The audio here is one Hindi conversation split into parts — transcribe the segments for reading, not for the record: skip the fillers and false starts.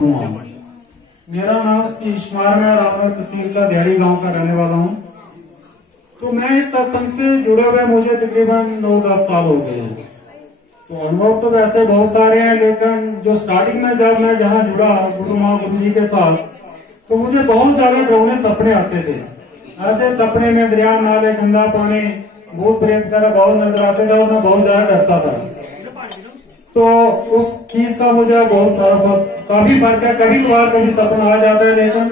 मेरा नाम सतीश कुमार है, रामनगर तहसील का दिहाड़ी गांव का रहने वाला हूं। तो मैं इस सत्संग से जुड़े हुए मुझे तकरीबन 9-10 साल हो गए हैं। तो अनुभव तो वैसे बहुत सारे हैं, लेकिन जो स्टार्टिंग में जब मैं जहां जुड़ा गुरु जी के साथ, तो मुझे बहुत ज्यादा डरावने सपने आते थे। ऐसे सपने में दरिया, नाले, गंदा पानी, भूत प्रेत वगैरह बहुत नजर आते थे और मैं बहुत ज्यादा डरता था। तो उस चीज का मुझे बहुत सारा काफी फर्क है। कभी कभार कभी सपना आ जाता है, लेकिन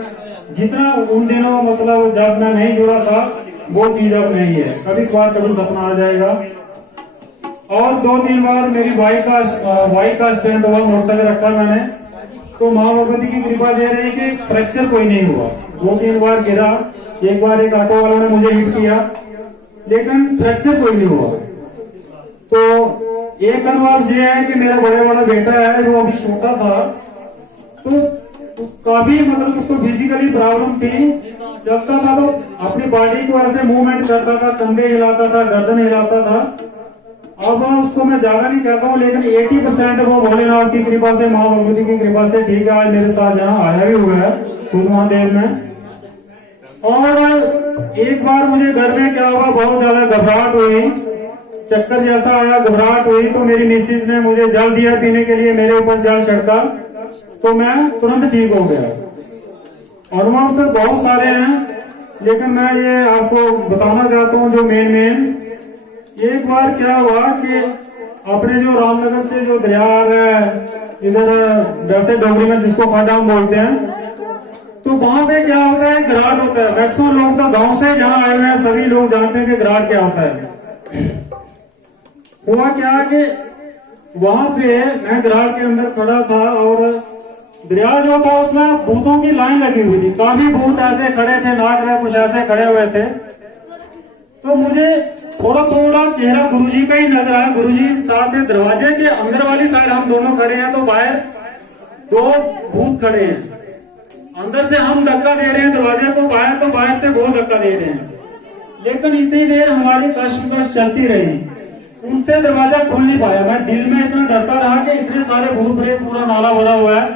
जितना उन दिनों मतलब जब मैं नहीं जुड़ा था वो चीज अब नहीं है। कभी कभार कभी सपना आ जाएगा। और 2-3 बार मेरी बाइक का स्टैंड हुआ, मोटरसाइकिल रखा मैंने, तो माँ भगवती की कृपा दे रही कि फ्रैक्चर कोई नहीं हुआ। 2-3 बार गिरा, एक बार एक ऑटो वाला ने मुझे हिट किया, लेकिन फ्रैक्चर कोई नहीं हुआ। तो एक अनुभव ये है कि मेरा बड़े वाला बेटा है, वो अभी छोटा था, तो काफी मतलब उसको फिजिकली प्रॉब्लम थी। चलता था तो अपनी बॉडी को ऐसे मूवमेंट करता था, कंधे हिलाता था, गर्दन हिलाता था। अब उसको मैं ज्यादा नहीं कहता हूँ, लेकिन 80% वो भोलेनाथ की कृपा से, माँ भगवती की कृपा से ठीक है। आज मेरे साथ यहाँ आया भी हुआ है सूर्य महादेव में। और एक बार मुझे घर में क्या हुआ, बहुत ज्यादा घबराहट हुई, चक्कर जैसा आया, घबराहट हुई, तो मेरी मिसेज ने मुझे जल दिया पीने के लिए, मेरे ऊपर जल छिड़का, तो मैं तुरंत ठीक हो गया। अनुभव तो बहुत सारे हैं, लेकिन मैं ये आपको बताना चाहता हूँ जो मेन। एक बार क्या हुआ कि अपने जो रामनगर से जो दरिया आ रहा है इधर, वैसे डोगरी में जिसको खड्डाम बोलते हैं, तो वहां पे क्या होता है, घराट होता है। मैक्सिमम लोग तो गांव से जहाँ आए हुए हैं सभी लोग जानते हैं कि घराट क्या होता है। हुआ क्या कि वहां पे मैं घराट के अंदर खड़ा था और दरिया जो था उसमें भूतों की लाइन लगी हुई थी। काफी भूत ऐसे खड़े थे, नाच रहे, कुछ ऐसे खड़े हुए थे। तो मुझे थोड़ा चेहरा गुरुजी का ही नजर आया। गुरुजी साथ में दरवाजे के अंदर वाली साइड हम दोनों खड़े हैं, तो बाहर 2 भूत खड़े हैं। अंदर से हम धक्का दे रहे हैं दरवाजे को, बाहर तो बाहर से वो धक्का दे रहे हैं। लेकिन इतनी देर हमारी कश्मकश चलती रही, उनसे दरवाजा खुल नहीं पाया। मैं दिल में इतना डरता रहा कि इतने सारे भूत प्रेत, पूरा नाला भरा हुआ है,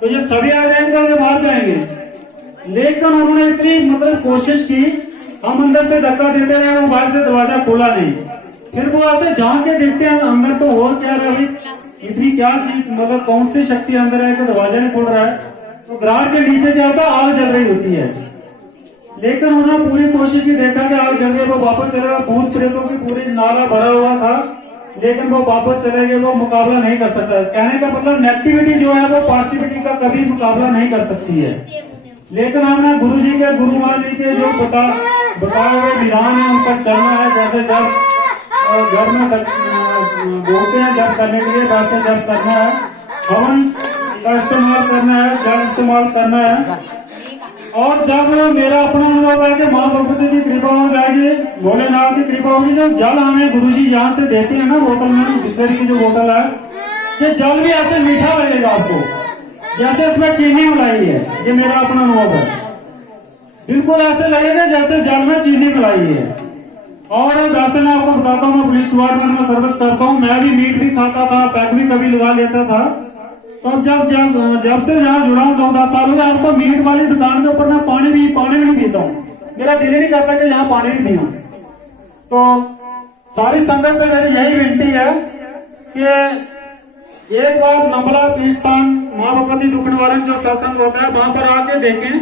तो ये सभी आ जाएंगे तो ये बाहर जाएंगे। लेकिन उन्होंने इतनी मतलब कोशिश की, हम अंदर से धक्का देते रहे, वो बाहर से दरवाजा खोला नहीं। फिर वो ऐसे झांक के देखते हैं अंदर, तो और क्या रही, इतनी क्या चीज, मतलब कौन सी शक्ति अंदर है कि दरवाजा नहीं खोल रहा है। तो ग्राहक के नीचे क्या होता है, आग जल रही होती है। लेकिन उन्होंने पूरी कोशिश की, देखा कि आग जल गई, वो वापस चले गए। भूत प्रेतों की पूरी नाला भरा हुआ था, लेकिन वो वापस चले गए। वो मुकाबला नहीं कर सकता। कहने का मतलब नेगेटिविटी जो है वो पॉजिटिविटी का कभी मुकाबला नहीं कर सकती है। लेकिन हमने गुरु जी के, गुरु महाराज जी के जो बताए हुए विधान है उन पर चलना है। जैसे जब घर में बोलते हैं जब करने के लिए, वैसे जब करना है, हवन का इस्तेमाल करना है, जल इस्तेमाल करना है। और जब मेरा अपना अनुभव है कि माँ भगवती की कृपा हो जाएगी, भोलेनाथ की कृपा होगी, जब जल हमें गुरुजी यहाँ से देते हैं ना बोतल में, बिस्लरी की जो बोतल है, ये जल भी ऐसे मीठा लगेगा आपको, जैसे इसमें चीनी मिलाई है। ये मेरा अपना अनुभव है, बिल्कुल ऐसे लगेगा जैसे जल में चीनी मिलाई है। और वैसे मैं आपको बताता हूँ, मैं पुलिस डिपार्टमेंट में सर्विस करता हूँ, मैं भी मीट भी खाता था, पैक भी कभी लगा लेता था। तो जब से यहाँ जुड़ा हूँ 9-10 साल हो गए, आपको मीट वाली दुकान के ऊपर मैं पानी भी नहीं पीता हूँ। मेरा दिल ही नहीं करता कि यहाँ पानी भी पीऊं। तो सारी संगत से मेरी यही विनती है कि एक बार नंबला पीठ स्थान माँ भगवती दुख निवारण जो सत्संग होता है, वहां पर आके देखें।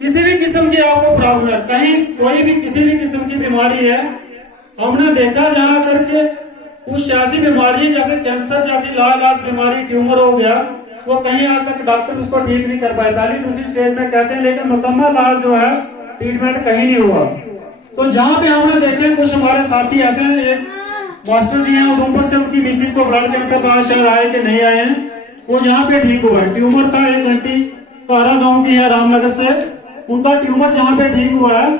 किसी भी किस्म की आपको प्रॉब्लम है, कहीं कोई भी किसी भी किस्म की बीमारी है, हमने देखा जहाँ करके कुछ ऐसी बीमारी है जैसे कैंसर जैसी लाइलाज बीमारी, ट्यूमर हो गया, वो कहीं आज तक डॉक्टर उसको ठीक नहीं कर पाए। पहली दूसरी स्टेज में कहते हैं, लेकिन मुकम्मल इलाज जो है, ट्रीटमेंट कहीं नहीं हुआ। तो जहाँ पे हमने देखे कुछ हमारे साथी ऐसे, एक मास्टर जी हैं उधमपुर से, उनकी मिसिज को ब्लड कैंसर का शायद आए कि नहीं आए हैं, वो यहाँ पे ठीक हुआ है। ट्यूमर था, एक आंटी कारा गाँव की है रामनगर से, उनका ट्यूमर जहाँ पे ठीक हुआ है।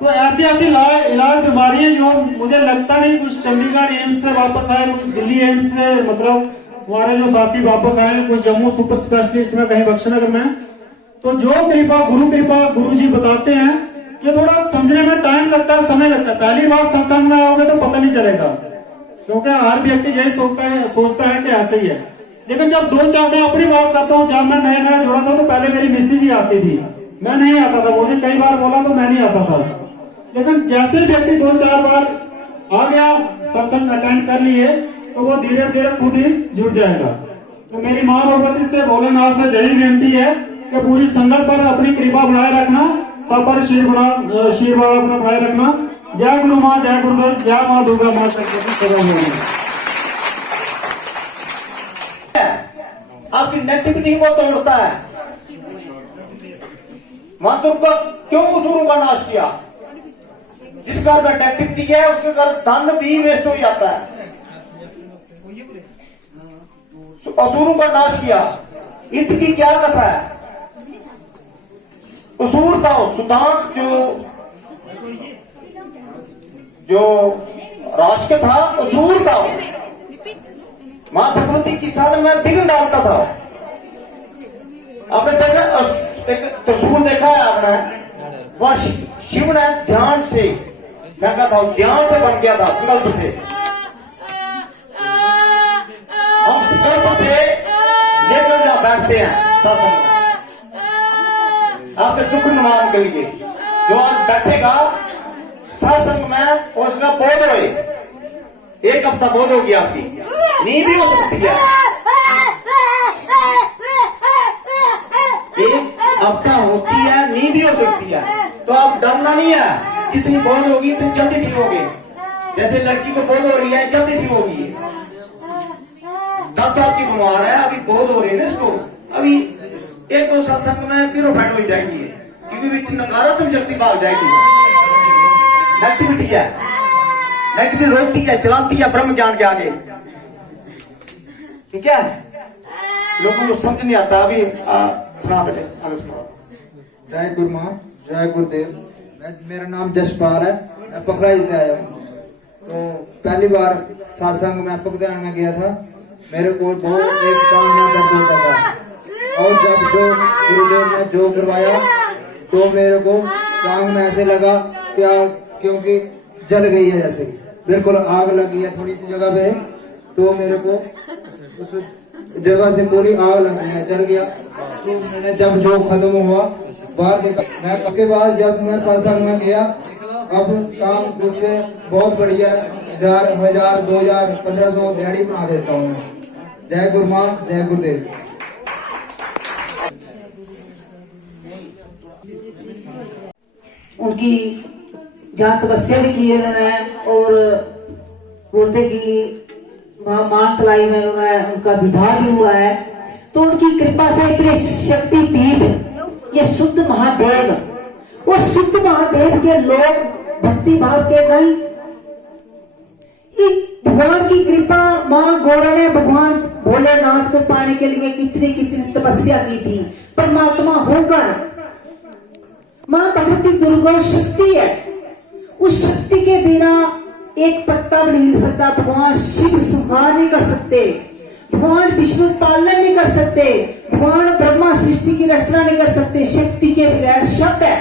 तो ऐसी इलाज बीमारियां जो मुझे लगता नहीं कुछ चंडीगढ़ एम्स से वापस आए, कुछ दिल्ली एम्स से, मतलब हमारे जो साथी वापस आए, कुछ जम्मू सुपर स्पेशलिस्ट में, कहीं बख्शनगर में। तो जो कृपा गुरु जी बताते हैं, ये थोड़ा समझने में टाइम लगता है, समय लगता है। पहली बार सत्संग में आओगे तो पता नहीं चलेगा, क्योंकि हर व्यक्ति यही सोचता है कि ऐसे ही है। लेकिन जब 2-4 मैं अपनी बात करता हूँ, जब मैं नया नया जुड़ा था तो पहले मेरी मिसेज ही आती थी, मैं नहीं आता था। मुझे कई बार बोला तो मैं नहीं आता था। लेकिन जैसे व्यक्ति 2-4 बार आ गया, सत्संग अटेंड कर लिए, तो वो धीरे धीरे खुद ही जुड़ जाएगा। तो मेरी माँ भगवती से, भोलेनाथ से यही विनती है कि पूरी संगत पर अपनी कृपा बनाए रखना, सब पर शीर्वाद अपना बनाए रखना। जय गुरु माँ, जय गुरुदेव, जय माँ दुर्गा, माँ सरस्वती। आपकी नेगेटिविटी को तोड़ता है। मां दुर्गा क्यों असुरों का नाश किया? जिस घर में नेगेटिविटी है उसके घर धन भी वेस्ट हो जाता है। असुरों का नाश किया। इत की क्या कथा है? असुर था सुदांत, जो राष्ट्र था, असुर था। मां भगवती की साधन में विघ्न डालता था। आपने देखा, एक त्रिशूल देखा है आपने? वह शिव ने ध्यान से फेंका था, ध्यान से बन गया था, संकल्प से। हम संकल्प से लेकर ना बैठते हैं शासन में आपके दुख निवारण के लिए। जो आज बैठेगा सत्संग में और उसका बोध होए, 1 हफ्ता बोध होगी, आपकी नींद भी हो सकती है। 1 हफ्ता होती है, नींद भी हो सकती है। तो आप डरना नहीं है, जितनी बोध होगी तुम जल्दी ठीक होगे। जैसे लड़की को बोध हो रही है, जल्दी ठीक होगी। 10 साल की बीमार है, अभी बोध हो रही है ना इसको, अभी 1-2 सत्संग में फिर फैट हो जाएगी, क्योंकि नकारात्मक शक्ति भाग जाएगी। नेगेटिविटी है, नेगेटिविटी रोकती है, चलाती है ब्रह्म ज्ञान के आगे। ठीक है, लोगों को समझ नहीं आता। अभी सुना बेटे, आगे सुना। जय गुरु माँ, जय गुरुदेव। मेरा नाम जसपाल है, मैं पखराई से आया हूँ। तो पहली बार सत्संग में पकदान में गया था, मेरे को बहुत एक काम में दर्द होता था। और जब जो गुरुदेव ने जो करवाया तो मेरे को टांग में ऐसे लगा क्या, क्योंकि जल गई है, जैसे बिल्कुल आग लगी है थोड़ी सी जगह पे, तो मेरे को उस जगह से पूरी आग लग गई है, जल गया। तो मैंने जब जो खत्म हुआ बाहर देखा, मैं उसके बाद जब मैं सत्संग में गया, अब काम उससे बहुत बढ़िया, 1000, 2000, 1500 दिहाड़ी बना देता हूँ मैं। जय गुरु माँ, जय गुरुदेव। उनकी जहाँ तपस्या भी की उन्होंने, और बोलते कि वहाँ मान तलाई में उन्होंने उनका विवाह भी हुआ है। तो उनकी कृपा से इतने शक्तिपीठ, ये शुद्ध महादेव, वो शुद्ध महादेव के लोग भक्ति भाव के नहीं, भगवान की कृपा। माँ गौरा ने भगवान भोलेनाथ को पाने के लिए कितनी कितनी तपस्या की थी, परमात्मा होकर। माँ भगवती दुर्गा शक्ति है, उस शक्ति के बिना एक पत्ता भी नहीं हिल सकता। भगवान शिव संहार नहीं कर सकते, भगवान विष्णु पालन नहीं कर सकते, भगवान ब्रह्मा सृष्टि की रचना नहीं कर सकते। शक्ति के बगैर शब्द है।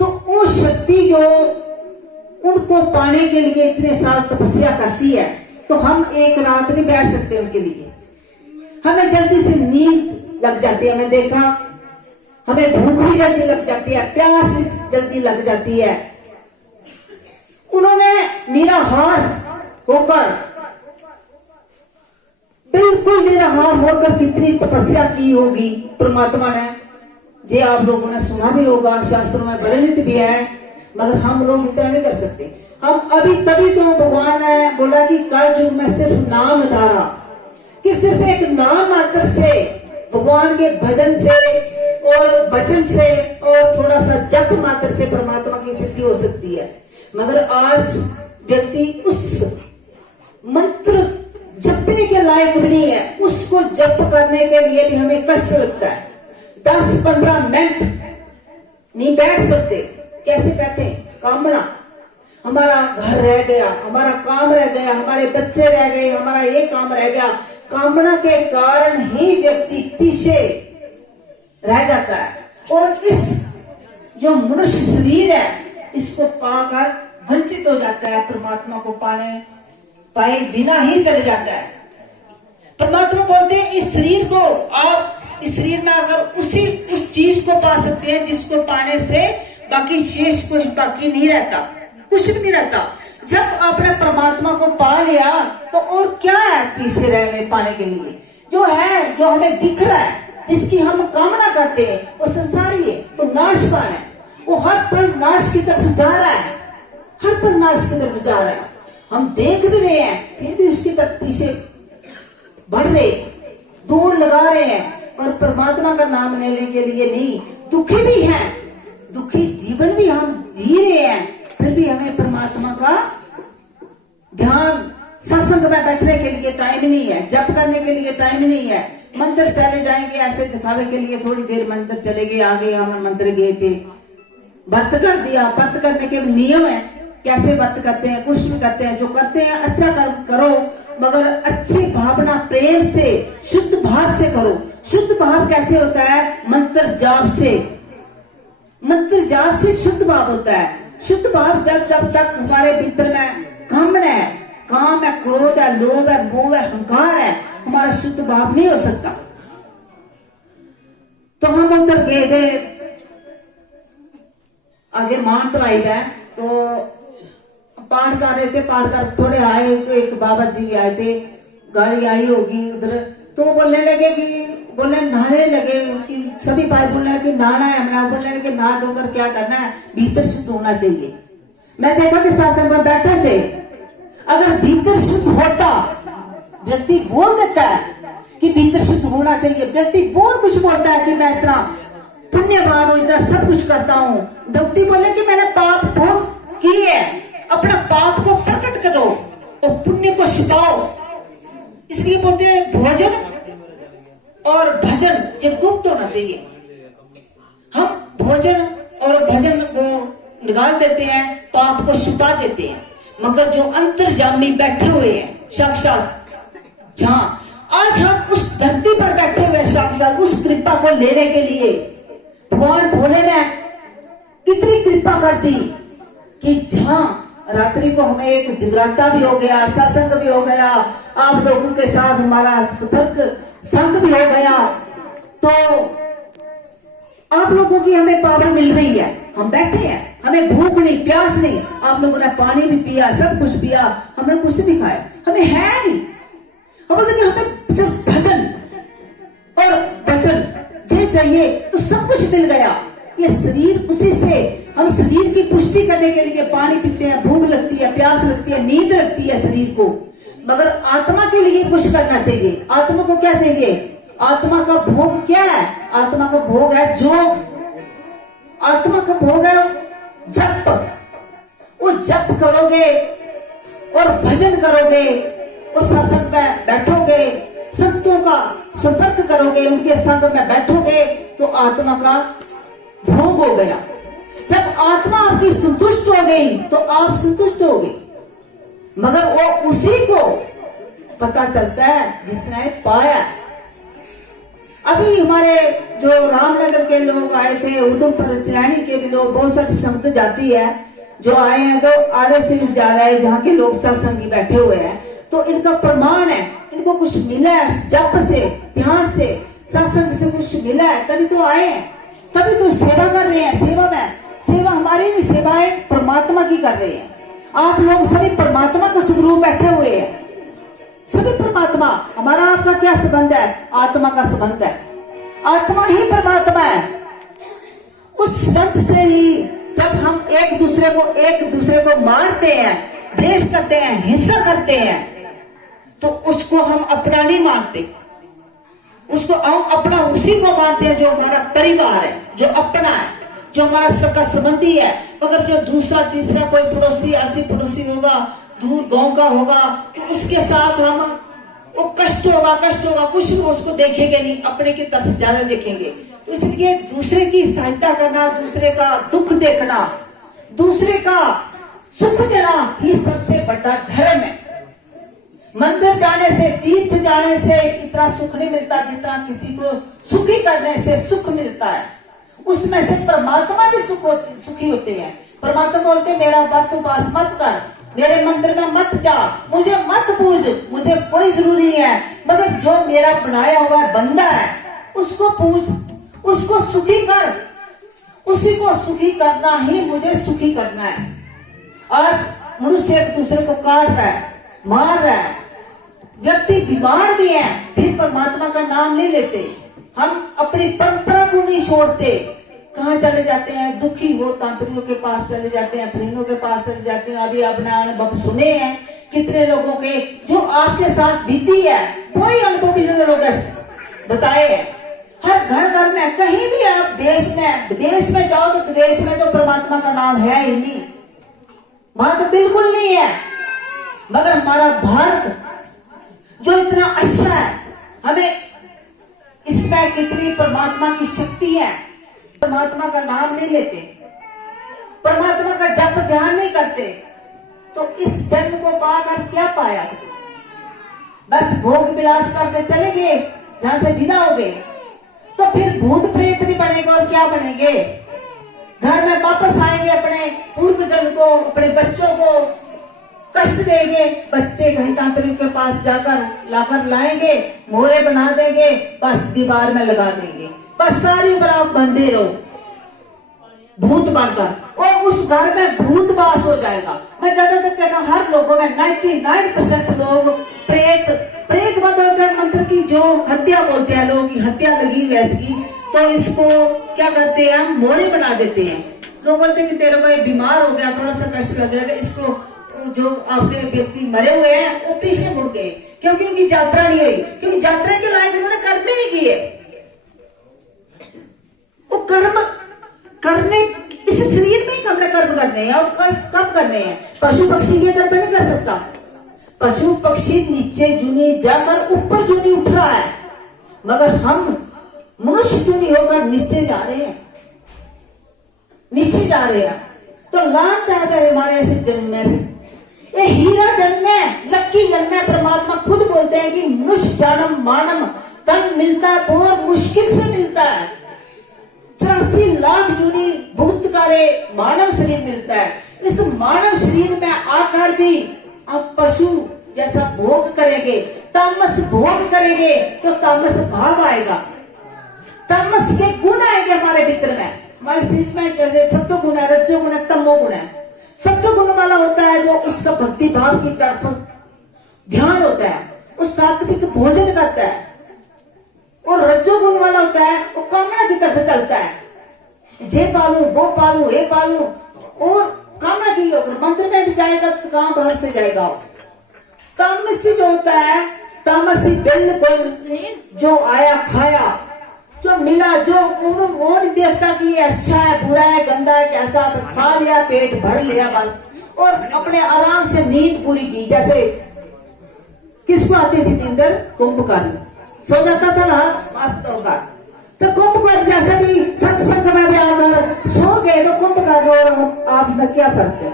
तो वो शक्ति जो उनको पाने के लिए इतने साल तपस्या करती है, तो हम एक रात नहीं बैठ सकते उनके लिए। हमें जल्दी से नींद लग जाती है, हमें देखा, हमें भूख भी जल्दी लग जाती है, प्यास भी जल्दी लग जाती है। उन्होंने निराहार होकर, बिल्कुल निराहार होकर कितनी तपस्या की होगी परमात्मा ने। जे आप लोगों ने सुना भी होगा, शास्त्रों में वर्णित भी है, मगर हम लोग इतना नहीं कर सकते। हम अभी तभी तो भगवान ने बोला कि कल युग में सिर्फ नाम धारा, कि सिर्फ एक नाम मात्र से, भगवान के भजन से और वचन से और थोड़ा सा जप मात्र से परमात्मा की सिद्धि हो सकती है। मगर आज व्यक्ति उस मंत्र जपने के लायक भी नहीं है, उसको जप करने के लिए भी हमें कष्ट लगता है। 10-15 मिनट नहीं बैठ सकते। कैसे बैठे? कामना, हमारा घर रह गया, हमारा काम रह गया, हमारे बच्चे रह गए, हमारा ये काम रह गया। कामना के कारण ही व्यक्ति पीछे रह जाता है, और इस जो मनुष्य शरीर है, इसको पाकर वंचित हो जाता है, परमात्मा को पाए बिना ही चले जाता है। परमात्मा बोलते हैं इस शरीर को, आप इस शरीर में अगर उस चीज को पा सकते हैं जिसको पाने से बाकी शेष कुछ बाकी नहीं रहता, कुछ भी नहीं रहता। जब आपने परमात्मा को पा लिया तो और क्या है पीछे रहने पाने के लिए? जो है, जो हमें दिख रहा है, जिसकी हम कामना करते हैं, वो संसारी है, वो नाशवान है, वो हर पल नाश की तरफ जा रहा है, हर पल नाश की तरफ जा रहा है। हम देख भी रहे हैं फिर भी उसकी तरफ पीछे बढ़ रहे, दौड़ लगा रहे हैं, और परमात्मा का नाम लेने के लिए नहीं। दुखी भी हैं, दुखी जीवन भी हम जी रहे हैं, फिर भी हमें परमात्मा का ध्यान, सत्संग में बैठने के लिए टाइम नहीं है, जप करने के लिए टाइम नहीं है। मंदिर चले जाएंगे ऐसे दिखावे के लिए, थोड़ी देर मंदिर चले गए, आगे हम मंदिर गए थे, व्रत कर दिया। व्रत करने के नियम है, कैसे व्रत करते हैं, कुछ भी करते हैं, जो करते हैं अच्छा करो, मगर अच्छी भावना, प्रेम से, शुद्ध भाव से करो। शुद्ध भाव कैसे होता है? मंत्र जाप से, मंत्र जाप से शुद्ध भाव होता है। शुद्ध भाव जब तक हमारे भीतर में काम है, काम है, क्रोध है, लोभ है, मोह है, अहंकार है, हमारा शुद्ध भाव नहीं हो सकता। तो हम उधर गए थे, आगे मान चलाई है, तो पाठ कर रहे थे, पाठ कर थोड़े आए तो एक बाबा जी आए थे, गाड़ी आई होगी उधर, तो बोलने लगे कि नहाने लगे, उसकी सभी भाई बोलने लगे नहाना है, हमने बोलने लगे नहा धोकर क्या करना है, भीतर शुद्ध होना चाहिए। मैं देखा कि सत्संग में बैठे थे, अगर भीतर शुद्ध होता, व्यक्ति बोल देता है कि भीतर शुद्ध होना चाहिए, व्यक्ति बहुत कुछ बोलता है कि मैं इतना पुण्यवान हूं, इतना सब कुछ करता हूं, व्यक्ति बोले कि मैंने पाप बहुत किए है, अपना पाप को प्रकट करो और पुण्य को छुपाओ। इसलिए बोलते हैं भोजन और भजन ये गुप्त होना चाहिए। हम भोजन और भजन को निकाल देते हैं, पाप को छुपा देते हैं, मगर जो अंतर्यामी बैठे हुए हैं साक्षात, जहां आज हम उस धरती पर बैठे हुए साक्षात उस कृपा को लेने के लिए भगवान भोले ने कितनी कृपा कर दी कि जहां रात्रि को हमें एक जगराता भी हो गया, सत्संग भी हो गया, आप लोगों के साथ हमारा संपर्क संग भी हो गया, तो आप लोगों की हमें पावर मिल रही है। हम बैठे हैं, हमें भूख नहीं, प्यास नहीं, आप लोगों ने पानी भी पिया, सब कुछ पिया, हमने कुछ नहीं खाया, हमें है नहीं। हम बोलते कि हमें सिर्फ भजन और वचन ये चाहिए, तो सब कुछ मिल गया। ये शरीर, उसी से हम शरीर की पुष्टि करने के लिए पानी पीते हैं, भूख लगती है, प्यास लगती है, नींद लगती है शरीर को, मगर आत्मा के लिए कुछ करना चाहिए। आत्मा को क्या चाहिए? आत्मा का भोग क्या है? आत्मा का भोग है जोग, आत्मा का भोग है जप। वो जप करोगे और भजन करोगे और सत्संग में बैठोगे, संतों का संपर्क करोगे, उनके संग में बैठोगे, तो आत्मा का भोग हो गया। जब आत्मा आपकी संतुष्ट हो गई तो आप संतुष्ट हो गए, मगर वो उसी को पता चलता है जिसने पाया। अभी हमारे जो रामनगर के लोग आए थे, उधमपुर चरैनी के भी लोग, बहुत सारी संगत जाती है जो आए हैं, तो आधे से भी ज्यादा है जहाँ के लोग सत्संगी बैठे हुए हैं, तो इनका प्रमाण है, इनको कुछ मिला है, जप से, ध्यान से, सत्संग से कुछ मिला है, तभी तो आए हैं, तभी तो सेवा कर रहे हैं। सेवा में, सेवा हमारी नहीं, सेवा है परमात्मा की कर रहे हैं। आप लोग सभी परमात्मा का स्वरूप बैठे हुए हैं, सभी परमात्मा। हमारा आपका क्या संबंध है? आत्मा का संबंध है, आत्मा ही परमात्मा है। उस संबंध से ही जब हम एक दूसरे को मारते हैं, द्वेष करते हैं, हिंसा करते हैं, तो उसको हम अपना नहीं मानते, उसको हम अपना उसी को मानते हैं जो हमारा परिवार है, जो अपना है, जो हमारा सबका संबंधी है। मगर जो दूसरा तीसरा कोई पड़ोसी, ऐसी पड़ोसी होगा, दूर गांव का होगा, तो उसके साथ हम वो कष्ट होगा, कुछ भी उसको देखेंगे नहीं, अपने की तरफ ज्यादा देखेंगे। तो इसलिए दूसरे की सहायता करना, दूसरे का दुख देखना, दूसरे का सुख देना, ये सबसे बड़ा धर्म है। मंदिर जाने से, तीर्थ जाने से इतना सुख नहीं मिलता जितना किसी को सुखी करने से सुख मिलता है। उसमें से परमात्मा भी सुखी होते हैं। परमात्मा बोलते मेरा व्रत उपवास मत कर, मेरे मंदिर में मत जा, मुझे मत पूज, मुझे कोई जरूरी नहीं है, मगर जो मेरा बनाया हुआ बंदा है उसको पूज, उसको सुखी कर, उसी को सुखी करना ही मुझे सुखी करना है। आज मनुष्य एक दूसरे को काट रहा है, मार रहा है, व्यक्ति बीमार भी है, फिर परमात्मा का नाम नहीं लेते, हम अपनी परंपरा को नहीं छोड़ते। कहाँ चले जाते हैं, दुखी हो तांत्रिकों के पास चले जाते हैं, फरीनों के पास चले जाते हैं। अभी अपना अनुभव सुने हैं कितने लोगों के, जो आपके साथ बीती है कोई अनुभव भी लोग बताए हैं। हर घर घर में, कहीं भी आप देश में विदेश में जाओ तो विदेश में तो परमात्मा का नाम है ही नहीं, वहां तो बिल्कुल नहीं है। मगर हमारा भारत जो इतना अच्छा है, हमें इसमें कितनी परमात्मा की शक्ति है, परमात्मा का नाम नहीं लेते, परमात्मा का जप ध्यान नहीं करते, तो इस जन्म को पाकर क्या पाया? बस भोग विलास करके चले गए, जहां से विदा हो गए, तो फिर भूत प्रेत नहीं बनेगा और क्या बनेंगे? घर में वापस आएंगे, अपने पूर्वजन को, अपने बच्चों को कष्ट देंगे। बच्चे कहीं तांत्रिक के पास जाकर लाकर लाएंगे, मोहरे बना देंगे, बस दीवार में लगा देंगे, बस सारी उम्र आप बंधे रहो भूत बनकर, और उस घर में भूत वास हो जाएगा। मैं ज्यादातर देखा हर लोगों में 99% लोग प्रेत बंद होते हैं। मंत्र की जो हत्या बोलते हैं लोग, हत्या लगी वैसे की, तो इसको क्या करते हैं, हम मोहरे बना देते हैं। लोग बोलते हैं कि तेरे को ये बीमार हो गया, थोड़ा सा कष्ट लग गया, तो इसको जो आपके व्यक्ति मरे हुए हैं वो पीछे मुड़ गए, क्योंकि उनकी यात्रा नहीं हुई, क्योंकि यात्रा के लायक उन्होंने कर्म नहीं किए। वो कर्म करने, इस शरीर में ही हमने कर्म करने हैं, और कब करने हैं? पशु पक्षी ये कर्म नहीं कर सकता। पशु पक्षी नीचे जूनी जाकर ऊपर जूनी उठ रहा है, मगर हम मनुष्य जूनी होकर नीचे जा रहे हैं, नीचे जा रहे हैं। तो लानत है हमारे ऐसे जन्म में। ये हीरा जन्म है, लक्की जन्म है। परमात्मा खुद बोलते हैं कि मनुष्य जन्म मानव तन मिलता है, बहुत मुश्किल से मिलता है। 84 लाख जूनी भूत कार्य मानव शरीर मिलता है। इस मानव शरीर में आकर भी आप पशु जैसा भोग करेंगे, तामस भोग करेंगे, तो तामस भाव आएगा, तामस के गुण आएंगे हमारे भीतर में। हमारे शरीर में जैसे सत्व गुण है, रजो गुण है, तमो गुण है। सत्व गुण वाला होता है जो उसका भक्ति भाव की तरफ ध्यान होता है, वो सात्विक भोजन करता है। और रजो गुण वाला होता है वो कामना की तरफ चलता है, जे पालू वो पालू ये पालू, और कामना की मंत्र में भी जाएगा तो काम बाहर से जाएगा। तामसी जो होता है, तामसी बिल्कुल जो आया खाया, जो मिला, जो वो नहीं देखता कि ये अच्छा है बुरा है गंदा है कैसा, खा लिया पेट भर लिया बस, और अपने आराम से नींद पूरी की। जैसे किसको आती सी नींदर? कुंभकर्ण सो जाता था ना मस्त होकर, तो कुंभकर्ण जैसे भी सत्संग में भी आकर सो गए, तो कुंभकर्ण और आप में क्या फर्क है?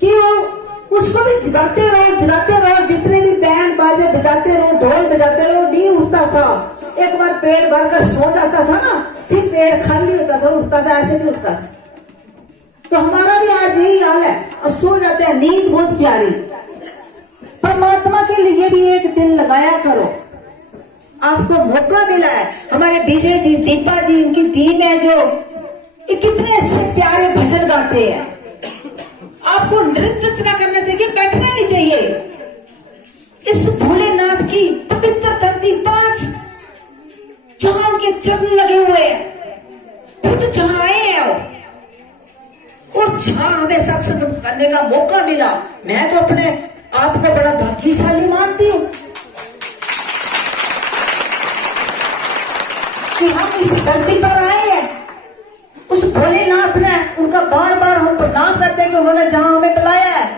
क्यों? उसको भी जगाते रहो, जितने भी बैंड बाजे बजाते रहो, ढोल बजाते रहो, नहीं उठता था। एक बार पेट भरकर सो जाता था ना, फिर पेट खाली होता था, उठता था, ऐसे नहीं उठता था। तो हमारा भी आज यही हाल है, अब सो जाते हैं। नींद बहुत प्यारी, परमात्मा के लिए भी एक दिन लगाया करो। आपको मौका मिला है, हमारे विजय जी, दीपा जी, इनकी टीम है जो ये कितने अच्छे प्यारे भजन गाते हैं। आपको नृत्य न करना चाहिए, बैठना नहीं चाहिए। इस भोलेनाथ की पवित्र धरती 5 चांद के चरण लगे हुए हैं, खुद जहां आए हैं और जहां हमें सत्संग करने का मौका मिला, मैं तो अपने आप को बड़ा भाग्यशाली मानती हूँ कि हम इस धरती पर आए हैं। उस भोलेनाथ ने, उनका बार बार हम प्रणाम करते हैं कि उन्होंने जहां हमें बुलाया है,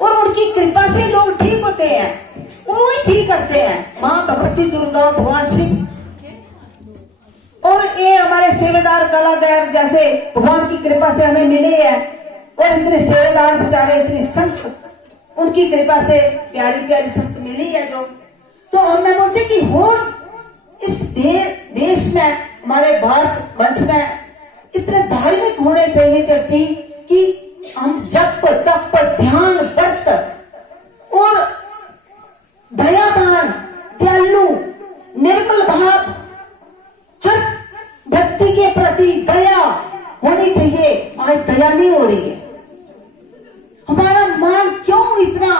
और उनकी कृपा से लोग ठीक होते हैं, वो ही ठीक करते हैं। मां भगवती दुर्गा, भगवान शिव, और ये हमारे सेवेदार कलाकार जैसे भगवान की कृपा से हमें मिले हैं, और इतने सेवेदार बेचारे, इतनी संत, उनकी कृपा से प्यारी प्यारी संत मिली है जो। तो हम बोलते कि हो इस देश में, हमारे भारत वंश में इतने धार्मिक होने चाहिए व्यक्ति कि हम जप तप ध्यान व्रत और दयावान दयालु निर्मल भाव हर व्यक्ति के प्रति दया होनी चाहिए। आज दया नहीं हो रही है। हमारा मान क्यों इतना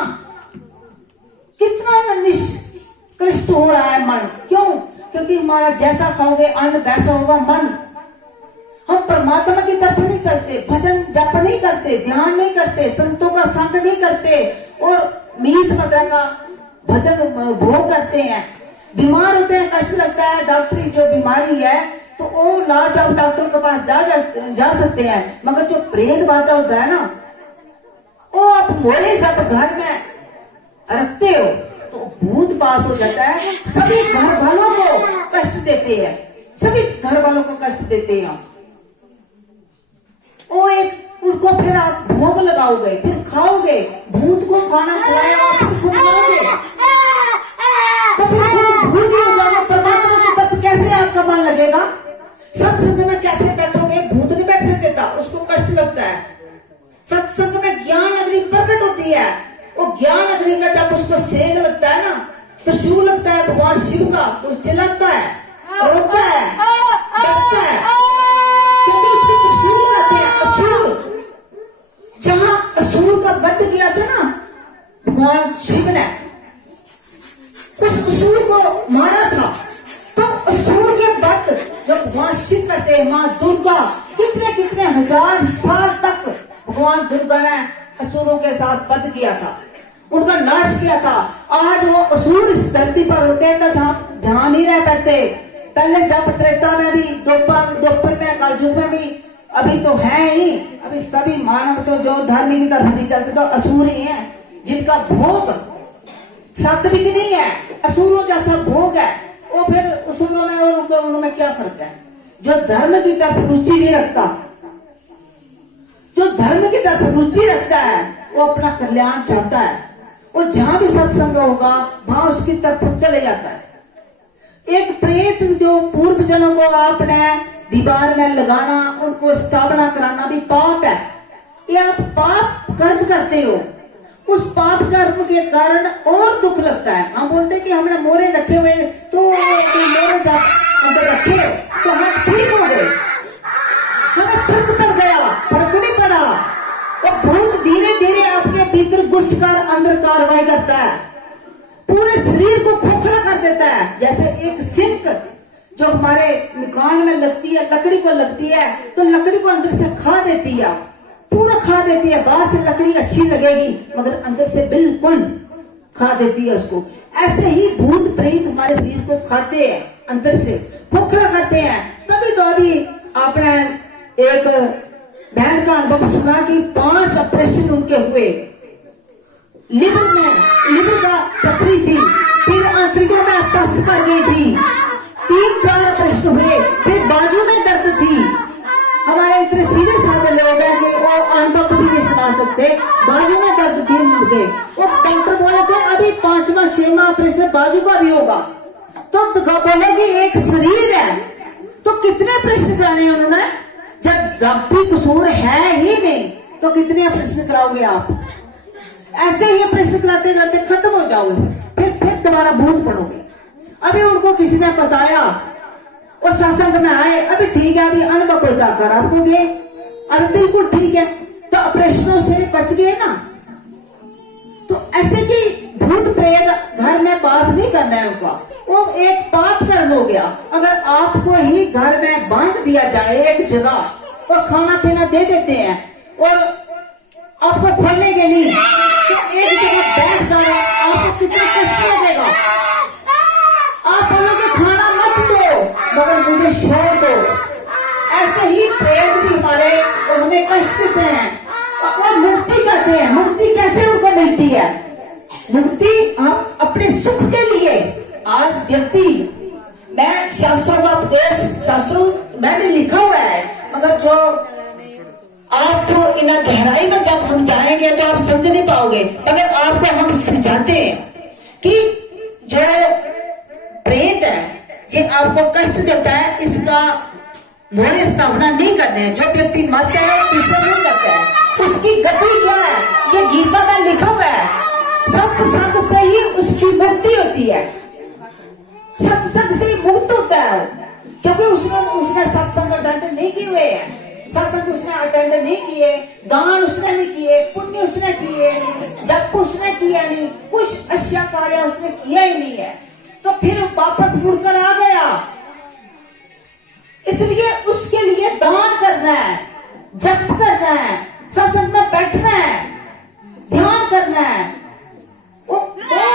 कितना निष्कृष्ट हो रहा है मन? क्यों? क्योंकि हमारा जैसा खाओगे अन्न वैसा होगा मन। हम परमात्मा की तरफ नहीं चलते, भजन जप नहीं करते, ध्यान नहीं करते, संतों का संग नहीं करते और मीठ मदिरा का भजन भोग करते हैं। बीमार होते हैं, कष्ट लगता है, डॉक्टरी जो बीमारी है तो वो लाज आप डॉक्टर के पास जा सकते हैं, मगर जो प्रेत बाधा होता है ना, वो आप मोरे जब घर में रखते हो तो भूत पास हो जाता है। सभी घर वालों को कष्ट देते हैं, सभी घर वालों को कष्ट देते हैं। वो एक उसको फिर आप भोग लगाओगे, फिर खाओगे, भूत को खाना खिलाया फिर खुद खाओगे तो फिर खुद भूत ही हो जाओगे। परमात्मा की तरफ कैसे आपका मन लगेगा? सत्संग में कैसे बैठोगे? भूत नहीं बैठने देता, उसको कष्ट लगता है। सत्संग में ज्ञान अग्नि प्रकट होती है, वो ज्ञान अग्नि का जब उसको सेक लगता है ना तो शिव लगता है, भगवान शिव का, तो चिल्लाता है, रोता है, डरता है, क्योंकि उसके असुर आते हैं। असुर, जहां असुर का वध किया था ना भगवान शिव ने, उस असुर को मारा था, तो असुर के वध जब भगवान शिव करते हैं, माँ दुर्गा कितने कितने हजार साल तक भगवान दुर्गा ने असुरों के साथ वध किया था, उनका नाश किया था। आज वो असुर इस धरती पर होते हैं जहां नहीं रह पाते। पहले जब त्रेता में भी, दोपहर में, कलयुग में भी, अभी तो है ही। अभी सभी मानव तो जो धर्म की तरफ नहीं चलते तो असुर ही है, जिनका भोग सात्विक नहीं है, असुरों जैसा भोग है। वो फिर असुरों में और उनमें क्या फर्क है? जो धर्म की तरफ रुचि नहीं रखता, जो धर्म की तरफ रुचि रखता है, वो अपना कल्याण चाहता है। वो जहां भी सत्संग होगा वहां उसकी तरफ चले जाता है। एक प्रेत जो पूर्व जनों को आपने दीवार में लगाना, उनको स्थापना कराना भी पाप है। ये आप पाप कर्म करते हो, उस पाप कर्म के कारण और दुख लगता है। हम बोलते हैं कि हमने मोरे रखे हुए तो मोरे जब रखे तो हम ठीक हो गए, हमें फर्क पड़ गया, फर्क नहीं पड़ा। और भूत धीरे धीरे आपके भीतर घुसकर अंदर कार्रवाई करता है, पूरे शरीर को खोखला कर देता है। जैसे एक सिंक जो हमारे मकान में लगती है, लकड़ी को लगती है तो लकड़ी को अंदर से खा देती है, पूरा खा देती है। बाहर से लकड़ी अच्छी लगेगी मगर अंदर से बिल्कुल खा देती है उसको। ऐसे ही भूत प्रेत हमारे शरीर को खाते हैं, अंदर से खोखला करते हैं। तभी तो अभी आपने एक बहन का अनुभव सुना कि 5 ऑपरेशन उनके हुए, लिवर का पथरी थी, फिर आंतरिकों में पस कर गई थी, 3-4 ऑपरेशन हुए, फिर बाजू में दर्द थी। हमारे इतने सीधे साधे लोग हैं कि वो अनुभव भी नहीं सुना सकते। बाजू में दर्द थी उनके, वो डॉक्टर बोले थे अभी 5वां 6वां ऑपरेशन बाजू का भी होगा। तो बोले कि एक शरीर है तो कितने ऑपरेशन कराने हैं उन्होंने? जब डॉक्टरी कसूर है ही नहीं तो कितने ऑपरेशन कराओगे आप? ऐसे ही ऑपरेशन कराते कराते खत्म हो जाओगे, फिर दोबारा भूत पड़ोगे। अभी उनको किसी ने बताया, वो सत्संग में आए, अभी ठीक है, अभी अनुभव कर आपको गए, अभी बिल्कुल ठीक है, तो ऑपरेशनों से बच गए ना। तो ऐसे कि भूत प्रेत घर में वास नहीं करना है उनका, वो एक पाप कर्म हो गया। अगर आपको ही घर में बांध दिया जाए एक जगह और खाना पीना दे देते हैं और आपको खोलेंगे नहीं तो एक जगह बैठ जाए, आपको कितना कष्ट लगेगा। आप बोलोगे खाना मत दो मगर मुझे छोड़ दो। ऐसे ही प्रेत भी हमारे हमें कष्ट देते हैं और मुक्ति चाहते हैं। मुक्ति कैसे उनको मिलती है? मुक्ति हम अपने सुख के लिए। आज व्यक्ति, मैं शास्त्रों का उपदेश, शास्त्रों में भी लिखा हुआ है, मगर जो आप तो इन गहराई में जब हम जाएंगे तो आप समझ नहीं पाओगे। मगर आपको हम समझाते हैं कि जो प्रेत है जो आपको कष्ट देता है, इसका मोरे स्थापना नहीं करना है। जो व्यक्ति मरता है तीसरा नहीं करता है, उसकी गति क्या है, ये गीता में लिखा हुआ है। सत्संग से ही उसकी मुक्ति होती है, सत्संग से ही मुक्त होता है, क्योंकि उसने सत्संग अटेंड नहीं किए हुए हैं, सत्संग उसने अटेंड नहीं किए, दान उसने नहीं किए, पुण्य उसने किए, जप उसने किया नहीं, कुछ अच्छा कार्य उसने किया ही नहीं है, तो फिर वापस मुड़कर आ गया। इसलिए उसके लिए दान करना है, जप करना है, सत्संग में बैठना है, ध्यान करना है।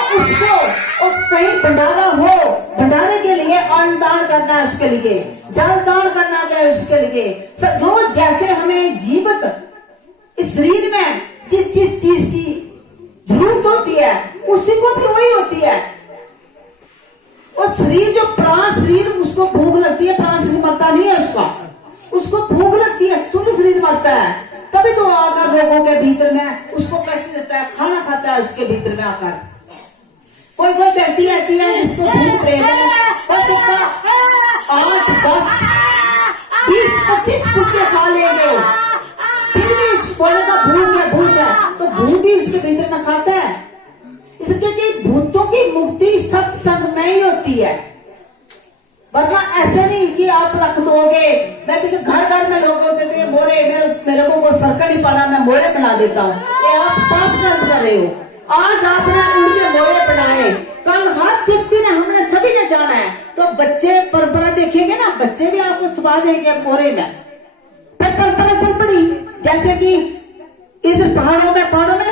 उसको कहीं भंडारा हो, भंडारे के लिए अन्न दान करना है, उसके लिए जल दान करना है, उसके लिए जो जैसे हमें जीवित इस शरीर में जिस जिस चीज की जरूरत होती है उसी को भी वही होती है। और शरीर जो प्राण शरीर, उसको भूख लगती है, प्राण शरीर मरता नहीं है, उसको भूख लगती है, स्थूल शरीर मरता है, तभी तो आकर लोगों के भीतर में उसको कष्ट देता है, खाना खाता है उसके भीतर में आकर। कोई व्यक्ति आती है जिसको भूख प्रेम है, बस उसका 8, 10, 20, 25 फुटके खा लेंगे, फिर भी उसको बोलेगा भूख है, तो भूख भी उसके भीतर में खाता है। इसलिए कि भूतों की मुक्ति सत्संग में ही होती है, वरना ऐसे नहीं कि आप रख दोगे। मैं भी घर घर में लोगों के मोरे, मेरे को फर्क नहीं पड़ा, मैं मोरे बना देता हूँ, ये आप पाप कर्म कर रहे हो। आज आपने उनके मोरे बनाए, कल हर व्यक्ति ने, हमने सभी ने जाना है, तो बच्चे परंपरा देखेंगे ना, बच्चे भी आपको छुपा देंगे मोरे में, फिर परंपरा चल पड़ी। जैसे कि इधर पहाड़ों में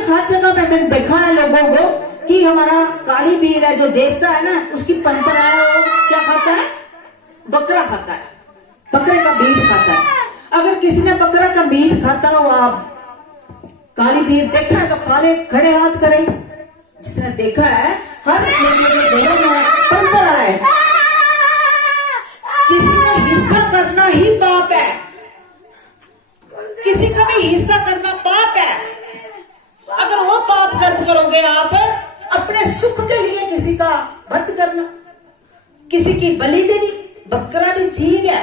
हर जगह पे मैंने देखा है लोगों को कि हमारा काली बीर है जो देवता है ना, उसकी परंपरा है, वो क्या खाता है, बकरा खाता है, बकरे का मीट खाता है। अगर किसी ने बकरा का मीट खाता हो, आप काली बीर देखा है तो खाने खड़े हाथ करें। जिसने देखा है, हर घरों में परंपरा है, किसी का हिस्सा करना ही पाप है, किसी का भी हिस्सा करना पाप है। अगर वो पाप कर्म करोगे आप, अपने सुख के लिए किसी का वध करना, किसी की बलि देनी, बकरा भी जीव है,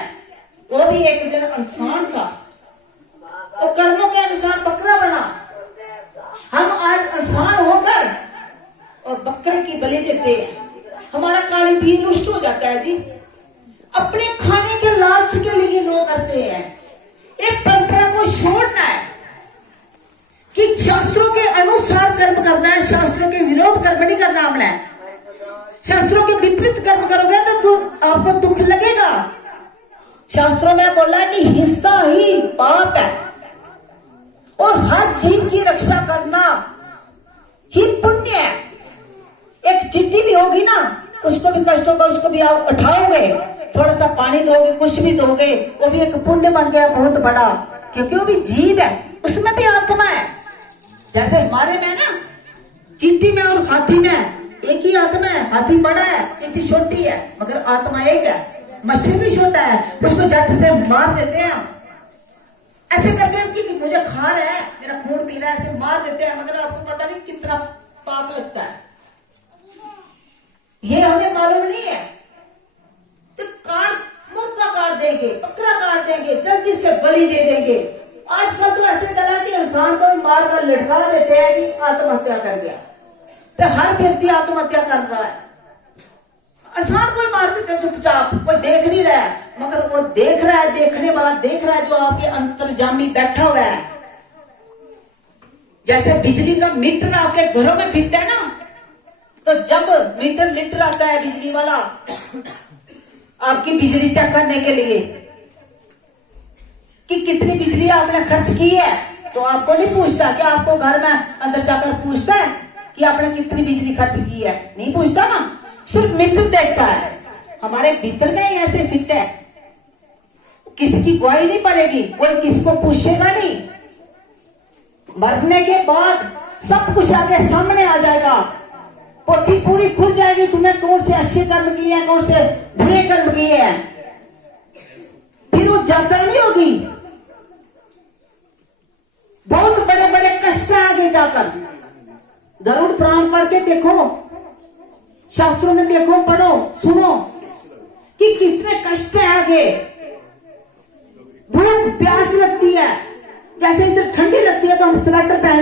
वो भी एक दिन इंसान था, वो कर्मों के अनुसार बकरा बना। हम आज इंसान होकर और बकरे की बलि देते हैं, हमारा काली बीर रुष्ट हो जाता है जी। अपने खाने के लालच के लिए लोग करते हैं। एक परंपरा को छोड़ना है कि शास्त्रों के अनुसार कर्म करना है, शास्त्रों के विरोध कर्म नहीं करना हमने। शास्त्रों के विपरीत कर्म करोगे तो आपको दुख लगेगा। शास्त्रों में बोला है कि हिंसा ही पाप है और हर जीव की रक्षा करना ही पुण्य है। एक चींटी भी होगी ना, उसको भी कष्ट होगा, उसको भी आप उठाओगे, थोड़ा सा पानी दोगे, कुछ भी दोगे, वो भी एक पुण्य बन गया बहुत बड़ा, क्योंकि वो भी जीव है, उसमें भी आत्मा है। जैसे हमारे में ना, चींटी में और हाथी में एक ही आत्मा है, हाथी बड़ा है, चींटी छोटी है, मगर आत्मा एक है। मछली भी छोटा है, उसको झट से मार देते हैं हम, ऐसे करके कि मुझे खा रहा है, मेरा खून पी रहा है, ऐसे मार देते हैं, मगर आपको पता नहीं कितना पाप लगता है, ये हमें मालूम नहीं है। तो मुर्गा काट देंगे, बकरा काट देंगे, जल्दी से बलि दे देंगे। आजकल तो ऐसे चला कि इंसान को मार कर लटका देते हैं कि आत्महत्या कर गया, तो हर व्यक्ति आत्महत्या कर रहा है। इंसान को मार देते चुपचाप, कोई देख नहीं रहा है, मगर वो देख रहा है, देखने वाला देख रहा है, जो आपके अंतर्जामी बैठा हुआ है। जैसे बिजली का मीटर आपके घरों में फिट है ना, तो जब मीटर लीटर आता है बिजली वाला आपकी बिजली चेक करने के लिए कि कितनी बिजली आपने खर्च की है, तो आपको नहीं पूछता कि आपको घर में अंदर जाकर पूछता है कि आपने कितनी बिजली खर्च की है, नहीं पूछता ना, सिर्फ मीटर देखता है। हमारे भीतर में ही ऐसे फिट है, किसी की गवाही नहीं पड़ेगी, कोई किसको पूछेगा नहीं। मरने के बाद सब कुछ आगे सामने आ जाएगा, पोथी पूरी खुल जाएगी, तुमने कौन से अच्छे कर्म किए हैं, कौन से बुरे कर्म किए हैं। फिर वो यात्रा नहीं होगी, बहुत बड़े बड़े कष्ट है आगे जाकर। गरुड़ पुराण पढ़ के देखो, शास्त्रों में देखो, पढ़ो, सुनो कि कितने कष्ट है आगे। भूख प्यास लगती है, जैसे इधर ठंडी लगती है तो हम स्वेटर पहन